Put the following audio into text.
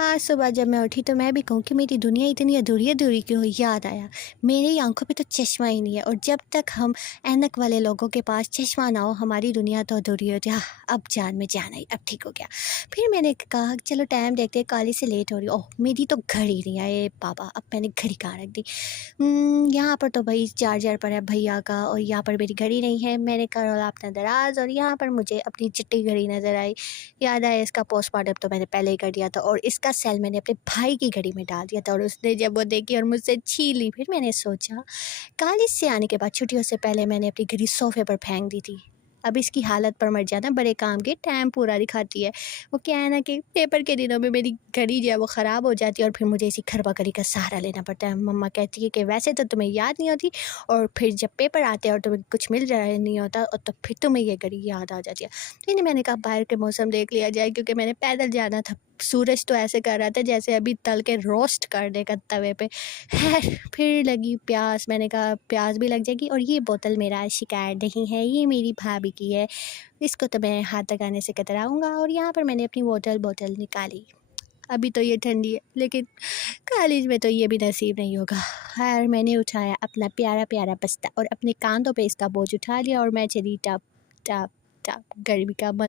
आज सुबह जब मैं उठी तो मैं भी कहूँ कि मेरी दुनिया इतनी अधूरी अधूरी क्यों हुई, याद आया मेरी आंखों पे तो चश्मा ही नहीं है, और जब तक हम ऐनक वाले लोगों के पास चश्मा ना हो हमारी दुनिया तो अधूरी होती है। अब जान में जान आई, अब ठीक हो गया। फिर मैंने कहा चलो टाइम देखते हैं, कॉलेज से लेट हो रही, ओह मेरी तो घड़ी नहीं आई बाबा, अब मैंने घड़ी कहाँ रख दी। यहाँ पर तो भाई चार्जर पर है भैया का, और यहाँ पर मेरी घड़ी नहीं है। मैंने कहा अपना दराज, और यहाँ पर मुझे अपनी चिट्टी घड़ी नज़र आई। याद आया इसका पोस्टमार्टम तो मैंने पहले ही कर दिया था, और इसका सेल मैंने अपने भाई की घड़ी में डाल दिया था, और उसने जब वो देखी और मुझसे छीन ली। फिर मैंने सोचा कॉलेज से आने के बाद छुट्टियों से पहले मैंने अपनी घड़ी सोफे पर फेंक दी थी। अब इसकी हालत पर मर जाना, बड़े काम के टाइम पूरा दिखाती है। वो क्या है ना कि पेपर के दिनों में मेरी घड़ी जो है वो ख़राब हो जाती है, और फिर मुझे इसी खरबा घड़ी का सहारा लेना पड़ता है। मम्मा कहती है कि वैसे तो तुम्हें याद नहीं होती, और फिर जब पेपर आते हैं और तुम्हें कुछ मिल रहा नहीं होता, और तो फिर तुम्हें ये घड़ी याद आ जाती है। तो इन्हें मैंने कहा बाहर के मौसम देख लिया जाए, क्योंकि मैंने पैदल जाना था। सूरज तो ऐसे कर रहा था जैसे अभी तल के रोस्ट कर देगा तवे पे। खैर फिर लगी प्यास, मैंने कहा प्यास भी लग जाएगी, और ये बोतल मेरा शिकायत नहीं है, ये मेरी भाभी की है, इसको तो मैं हाथ लगाने से कतराऊँगा। और यहाँ पर मैंने अपनी बोतल निकाली। अभी तो ये ठंडी है, लेकिन कॉलेज में तो ये भी नसीब नहीं होगा। खैर मैंने उठाया अपना प्यारा प्यारा बस्ता और अपने कांधों पे इसका बोझ उठा लिया, और मैं चली टप टप टप गर्मी का